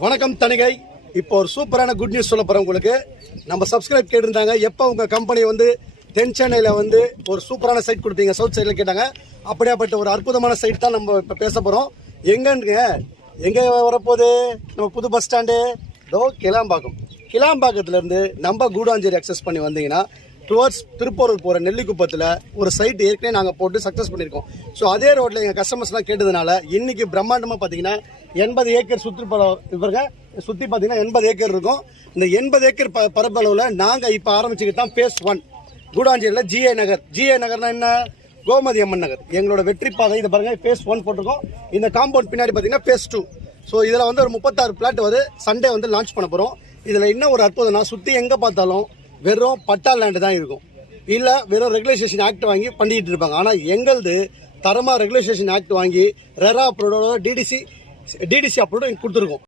வணக்கம் தணிகை. இப்போ ஒரு சூப்பரான குட் நியூஸ் சொல்ல போகிறேன் உங்களுக்கு. நம்ம சப்ஸ்கிரைப் கேட்டிருந்தாங்க. எப்போ உங்கள் கம்பெனி வந்து தென் சென்னையில் வந்து ஒரு சூப்பரான சைட் கொடுப்பீங்க சவுத் சைடில் கேட்டாங்க. அப்படியாப்பட்ட ஒரு அற்புதமான சைட் தான் நம்ம இப்போ பேச போகிறோம் எங்கன்னு எங்கே வரப்போகுது? நம்ம புது பஸ் ஸ்டாண்டு இதோ கிளாம்பாக்கம். கிளாம்பாக்கத்துலேருந்து நம்ம கூடாஞ்சேரி அக்சஸ் பண்ணி வந்தீங்கன்னா டுவர்ட்ஸ் திருப்பூரூர் போகிற நெல்லிக்குப்பத்தில் ஒரு சைட் ஏற்கனவே நாங்கள் போட்டு சக்ஸஸ் பண்ணியிருக்கோம். ஸோ அதே ரோட்டில் எங்கள் கஸ்டமர்ஸ்லாம் கேட்டதுனால இன்றைக்கி பிரம்மாண்டமாக பார்த்தீங்கன்னா எண்பது ஏக்கர் சுற்றுப்படம் இவருங்க சுற்றி பார்த்தீங்கன்னா எண்பது ஏக்கர் இருக்கும். இந்த எண்பது ஏக்கர் ப பரப்பளவில் நாங்கள் இப்போ ஆரம்பிச்சுக்கிட்டு தான் ஃபேஸ் ஒன் கூடாஞ்சேரியில் ஜிஏ நகர். ஜிஏ நகர்னா என்ன? கோமதி அம்மன் நகர். எங்களோட வெற்றி பாதை இதை பாருங்கள் ஃபேஸ் ஒன் போட்டிருக்கோம். இந்த காம்பவுண்ட் பின்னாடி பார்த்தீங்கன்னா ஃபேஸ் டூ ஸோ இதில் வந்து ஒரு முப்பத்தாறு பிளாட் வந்து சண்டே வந்து லான்ச் பண்ண போகிறோம் இதில் என்ன ஒரு அற்புதம்னா சுற்றி எங்கே பார்த்தாலும் வெறும் பட்டா லேண்டு தான் இருக்கும். இல்லை வெறும் ரெகுலேஷன் ஆக்ட் வாங்கி பண்ணிக்கிட்டு இருப்பாங்க. ஆனால் எங்களது தரமாக ரெகுலேஷன் ஆக்ட் வாங்கி ரெரா அப்ரூவோட டிடிசி டிடிசி அப்ரூவோட கொடுத்துருக்கோம்.